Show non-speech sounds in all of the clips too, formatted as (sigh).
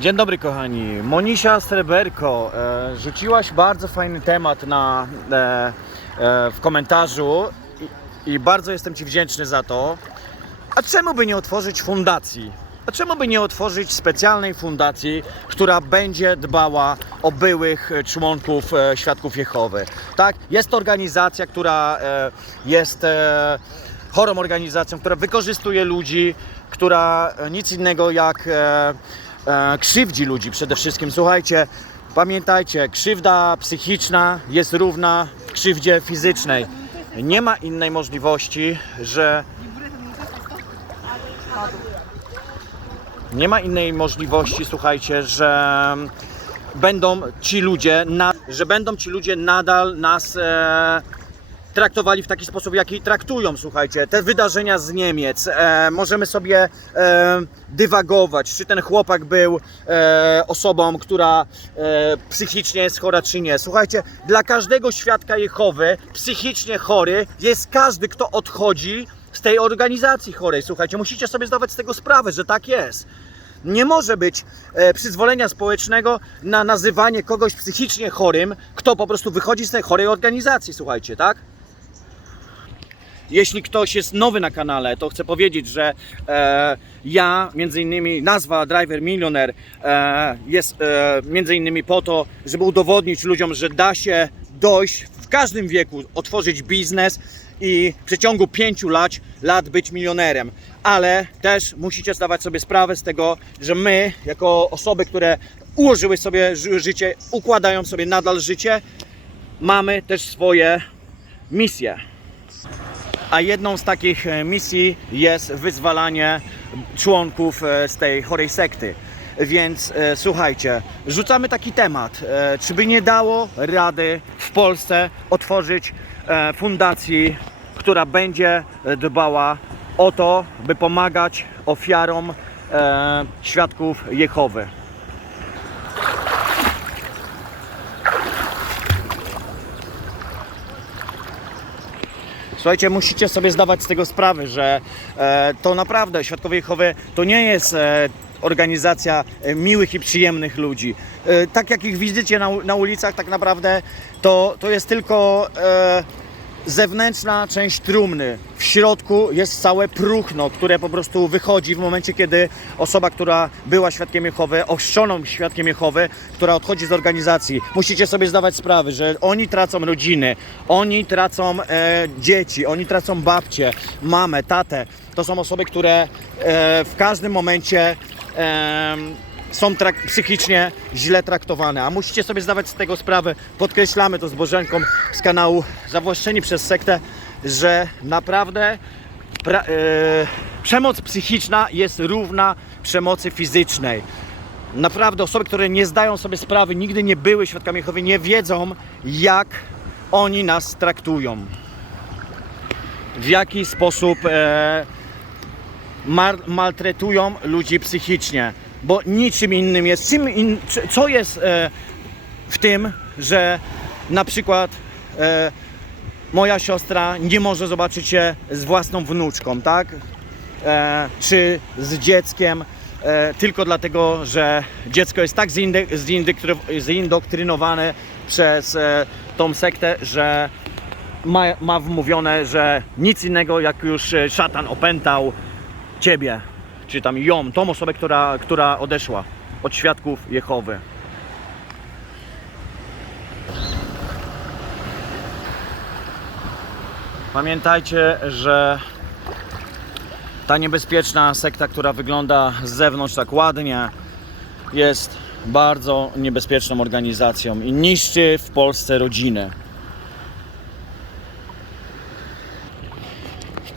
Dzień dobry kochani. Monisia Sreberko, e, rzuciłaś bardzo fajny temat na, e, e, w komentarzu i, i bardzo jestem Ci wdzięczny za to. A czemu by nie otworzyć fundacji? A czemu by nie otworzyć specjalnej fundacji, która będzie dbała o byłych e, członków e, Świadków Jehowy? Tak, jest to organizacja, która e, jest e, chorą organizacją, która wykorzystuje ludzi, która e, nic innego jak e, e, krzywdzi ludzi przede wszystkim. Słuchajcie, pamiętajcie, krzywda psychiczna jest równa krzywdzie fizycznej. Nie ma innej możliwości, że nie ma innej możliwości, słuchajcie, że będą ci ludzie, na, że będą ci ludzie nadal nas e, traktowali w taki sposób, jaki traktują, słuchajcie. Te wydarzenia z Niemiec, e, możemy sobie e, dywagować, czy ten chłopak był e, osobą, która e, psychicznie jest chora, czy nie. Słuchajcie, dla każdego świadka Jehowy psychicznie chory jest każdy, kto odchodzi z tej organizacji chorej. Słuchajcie, musicie sobie zdawać z tego sprawę, że tak jest. Nie może być e, przyzwolenia społecznego na nazywanie kogoś psychicznie chorym, kto po prostu wychodzi z tej chorej organizacji, słuchajcie, tak? Jeśli ktoś jest nowy na kanale, to chcę powiedzieć, że e, ja, między innymi nazwa Driver Millionaire e, jest e, między innymi po to, żeby udowodnić ludziom, że da się dojść w każdym wieku, otworzyć biznes i w przeciągu pięciu lat, lat być milionerem. Ale też musicie zdawać sobie sprawę z tego, że my, jako osoby, które ułożyły sobie ży- życie, układają sobie nadal życie, mamy też swoje misje. A jedną z takich e, misji jest wyzwalanie członków e, z tej chorej sekty. Więc e, słuchajcie, rzucamy taki temat. E, czy by nie dało rady w Polsce otworzyć e, fundacji, która będzie e, dbała o to, by pomagać ofiarom e, świadków Jehowy? Słuchajcie, musicie sobie zdawać z tego sprawę, że e, to naprawdę Świadkowie Jehowy to nie jest e, organizacja e, miłych i przyjemnych ludzi. E, tak jak ich widzicie na, na ulicach, tak naprawdę to, to jest tylko e, zewnętrzna część trumny. W środku jest całe próchno, które po prostu wychodzi w momencie, kiedy osoba, która była świadkiem Jehowy, ochrzczoną świadkiem Jehowy, która odchodzi z organizacji. Musicie sobie zdawać sprawę, że oni tracą rodziny, oni tracą e, dzieci, oni tracą babcię, mamę, tatę. To są osoby, które e, w każdym momencie em, są psychicznie źle traktowane, a musicie sobie zdawać z tego sprawę, podkreślamy to z Bożenką z kanału Zawłaszczeni przez sektę, że naprawdę pra- e, przemoc psychiczna jest równa przemocy fizycznej. Naprawdę osoby, które nie zdają sobie sprawy, nigdy nie były świadkami Jehowy, nie wiedzą jak oni nas traktują. W jaki sposób e, maltretują ludzi psychicznie, bo niczym innym jest. Czym in, co jest e, w tym, że na przykład e, moja siostra nie może zobaczyć się z własną wnuczką, tak? E, czy z dzieckiem, e, tylko dlatego, że dziecko jest tak zindoktrynowane przez e, tą sektę, że ma, ma wmówione, że nic innego jak już e, szatan opętał ciebie, czy tam ją, tą osobę, która, która odeszła od świadków Jehowy. Pamiętajcie, że ta niebezpieczna sekta, która wygląda z zewnątrz tak ładnie, jest bardzo niebezpieczną organizacją i niszczy w Polsce rodziny.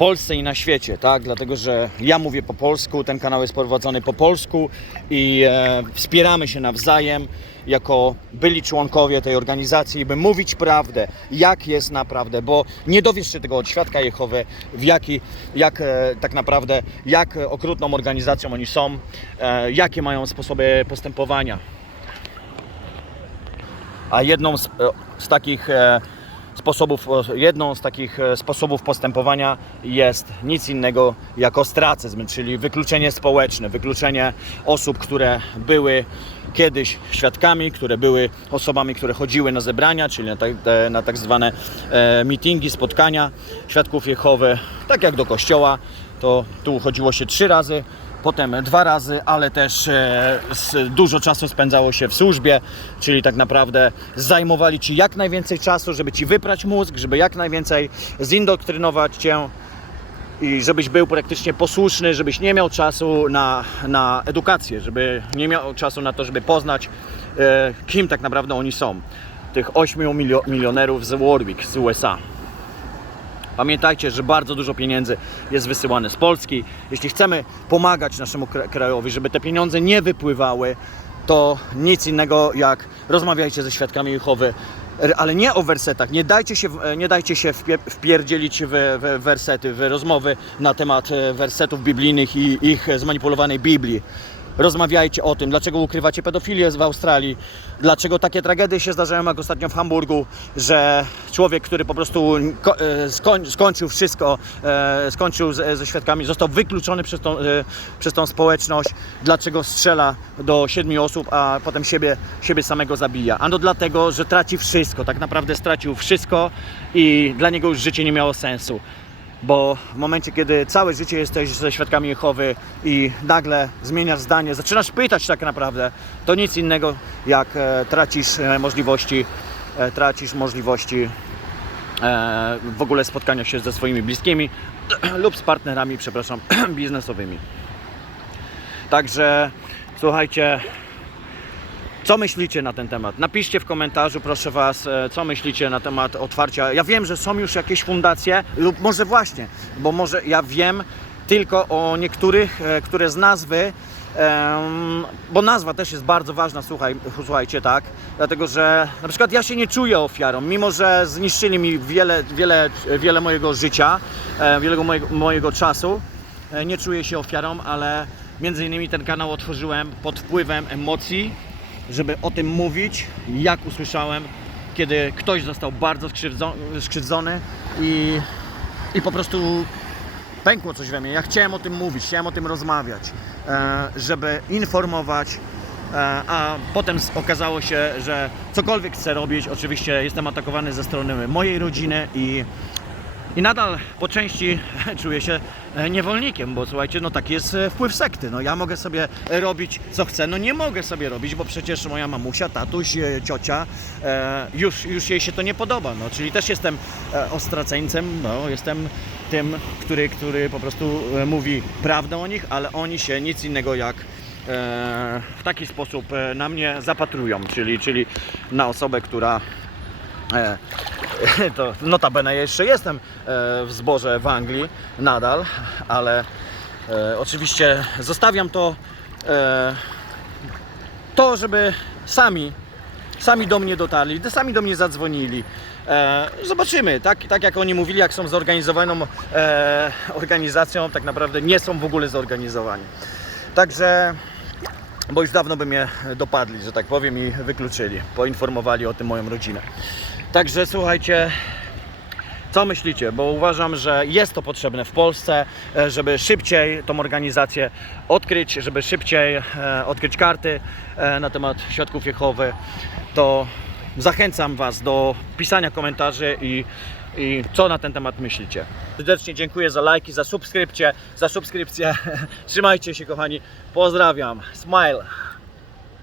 Polsce i na świecie, tak? Dlatego, że ja mówię po polsku, ten kanał jest prowadzony po polsku i e, wspieramy się nawzajem jako byli członkowie tej organizacji, by mówić prawdę, jak jest naprawdę, bo nie dowiesz się tego od świadka Jehowy, w jaki, jak e, tak naprawdę, jak okrutną organizacją oni są, e, jakie mają sposoby postępowania. A jedną z, e, z takich e, sposobów, jedną z takich e, sposobów postępowania jest nic innego jak ostracyzm, czyli wykluczenie społeczne, wykluczenie osób, które były kiedyś świadkami, które były osobami, które chodziły na zebrania, czyli na tak, e, na tak zwane e, spotkania świadków Jehowy, tak jak do kościoła, to tu chodziło się trzy razy, potem dwa razy, ale też e, dużo czasu spędzało się w służbie, czyli tak naprawdę zajmowali Ci jak najwięcej czasu, żeby Ci wyprać mózg, żeby jak najwięcej zindoktrynować Cię i żebyś był praktycznie posłuszny, żebyś nie miał czasu na, na edukację, żeby nie miał czasu na to, żeby poznać, e, kim tak naprawdę oni są. Tych 8 milio, milionerów z Warwick, z USA. Pamiętajcie, że bardzo dużo pieniędzy jest wysyłane z Polski. Jeśli chcemy pomagać naszemu kra- krajowi, żeby te pieniądze nie wypływały, to nic innego jak rozmawiajcie ze świadkami Jehowy, ale nie o wersetach. Nie dajcie się, w- nie dajcie się wpie- wpierdzielić w, wersety, w rozmowy na temat e, wersetów biblijnych i ich zmanipulowanej Biblii. Rozmawiajcie o tym, dlaczego ukrywacie pedofilię w Australii, dlaczego takie tragedie się zdarzają, jak ostatnio w Hamburgu, że człowiek, który po prostu e, skoń, skończył wszystko, e, skończył ze świadkami, został wykluczony przez tą, e, przez tą społeczność, dlaczego strzela do siedmiu osób, a potem siebie, siebie samego zabija. Ano dlatego, że traci wszystko, tak naprawdę stracił wszystko i dla niego już życie nie miało sensu bo w momencie, kiedy całe życie jesteś ze świadkami Jehowy i nagle zmieniasz zdanie, zaczynasz pytać tak naprawdę, to nic innego jak e, tracisz e, możliwości, e, tracisz możliwości e, w ogóle spotkania się ze swoimi bliskimi (clears throat) lub z partnerami, przepraszam, (clears throat) biznesowymi. Także słuchajcie, co myślicie na ten temat? Napiszcie w komentarzu, proszę Was, e, co myślicie na temat otwarcia. Ja wiem, że są już jakieś fundacje, lub może właśnie, bo może ja wiem tylko o niektórych, e, które z nazwy, bo nazwa też jest bardzo ważna, słuchaj, słuchajcie, tak, dlatego że na przykład ja się nie czuję ofiarą, mimo że zniszczyli mi wiele, wiele, wiele mojego życia, e, wiele mojego, mojego czasu, nie czuję się ofiarą, ale między innymi ten kanał otworzyłem pod wpływem emocji, żeby o tym mówić, jak usłyszałem, kiedy ktoś został bardzo skrzywdzo- skrzywdzony i, i po prostu pękło coś we mnie. Ja chciałem o tym mówić, chciałem o tym rozmawiać, e, żeby informować, e, a potem okazało się, że cokolwiek chcę robić, oczywiście jestem atakowany ze strony mojej rodziny i i nadal po części (laughs) czuję się e, niewolnikiem, bo słuchajcie, no taki jest e, wpływ sekty. No ja mogę sobie robić co chcę, no nie mogę sobie robić, bo przecież moja mamusia, tatuś, e, ciocia, już, już jej się to nie podoba. No, czyli też jestem ostraceńcem, no, jestem tym, który, który po prostu mówi prawdę o nich, ale oni się nic innego jak w taki sposób na mnie zapatrują, czyli, czyli na osobę, która (laughs) to notabene jeszcze jestem e, w zborze w Anglii nadal, ale e, oczywiście zostawiam to, e, to żeby sami, sami do mnie dotarli, sami do mnie zadzwonili. Zobaczymy, tak, tak jak oni mówili, jak są zorganizowaną organizacją, tak naprawdę nie są w ogóle zorganizowani. Także bo już dawno by mnie dopadli, że tak powiem, i wykluczyli. Poinformowali o tym moją rodzinę. Także słuchajcie, co myślicie? Bo uważam, że jest to potrzebne w Polsce, e, żeby szybciej tą organizację odkryć, żeby szybciej e, odkryć karty e, na temat świadków Jehowy. To zachęcam Was do pisania komentarzy i, i co na ten temat myślicie. Serdecznie dziękuję za lajki, za subskrypcję, za subskrypcję. (laughs) Trzymajcie się kochani. Pozdrawiam. Smile.